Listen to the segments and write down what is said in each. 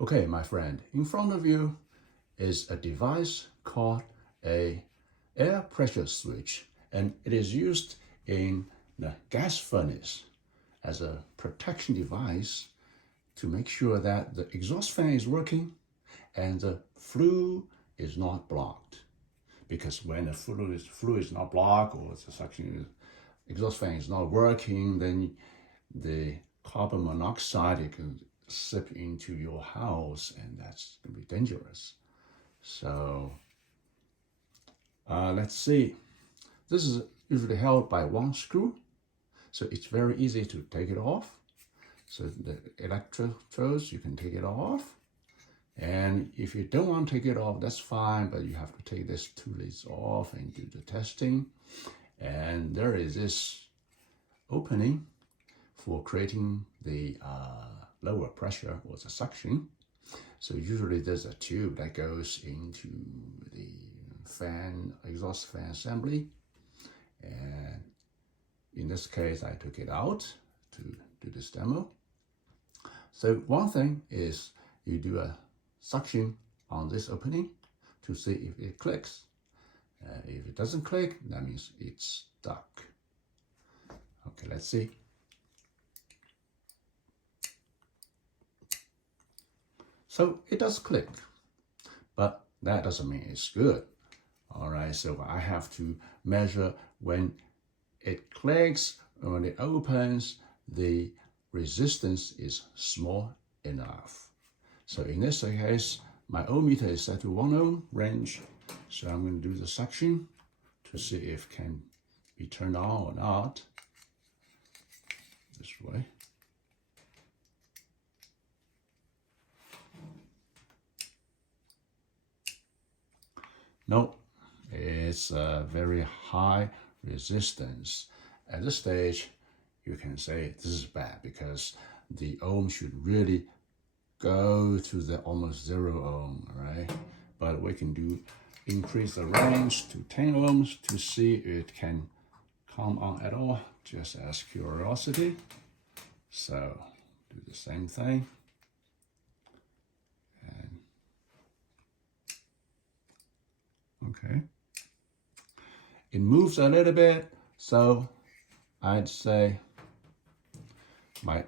Okay, my friend, in front of you is a device called a air pressure switch, and it is used in the gas furnace as a protection device to make sure that the exhaust fan is working and the flue is not blocked. Because when the flue is not blocked or the suction exhaust fan is not working, then the carbon monoxide can slip into your house, and that's going to be dangerous. So let's see. This is usually held by one screw, so it's very easy to take it off. So the electrodes, you can take it off. And if you don't want to take it off, that's fine, but you have to take this two leads off and do the testing. And there is this opening for creating the lower pressure or the suction. So usually there's a tube that goes into the exhaust fan assembly. And in this case, I took it out to do this demo. So one thing is you do a suction on this opening to see if it clicks. If it doesn't click, that means it's stuck. Okay, let's see. So it does click, but that doesn't mean it's good. All right, so I have to measure when it clicks, when it opens, the resistance is small enough. So in this case, my ohm meter is set to 1 ohm range. So I'm going to do the suction to see if it can be turned on or not. This way. No, it's a very high resistance. At this stage, you can say this is bad because the ohm should really go to the almost 0 ohm, right? But we can increase the range to 10 ohms to see if it can come on at all, just as curiosity. So do the same thing. And okay. It moves a little bit, so I'd say my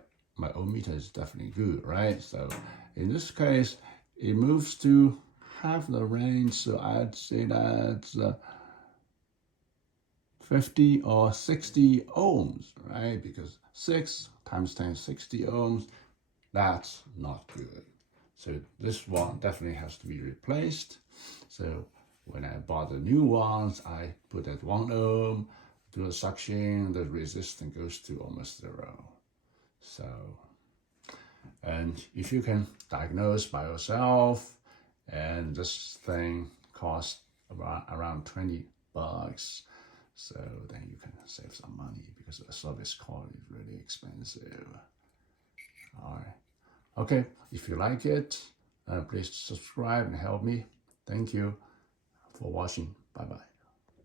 ohm meter is definitely good, right? So in this case, it moves to half the range, so I'd say that's 50 or 60 ohms, right? Because 6 times 10 is 60 ohms, that's not good. So this one definitely has to be replaced. So when I bought the new ones, I put at 1 ohm, do a suction, the resistance goes to almost 0. So, and if you can diagnose by yourself, and this thing costs around $20, so then you can save some money because the service cost is really expensive. All right. Okay, if you like it, please subscribe and help me. Thank you for watching. Bye-bye.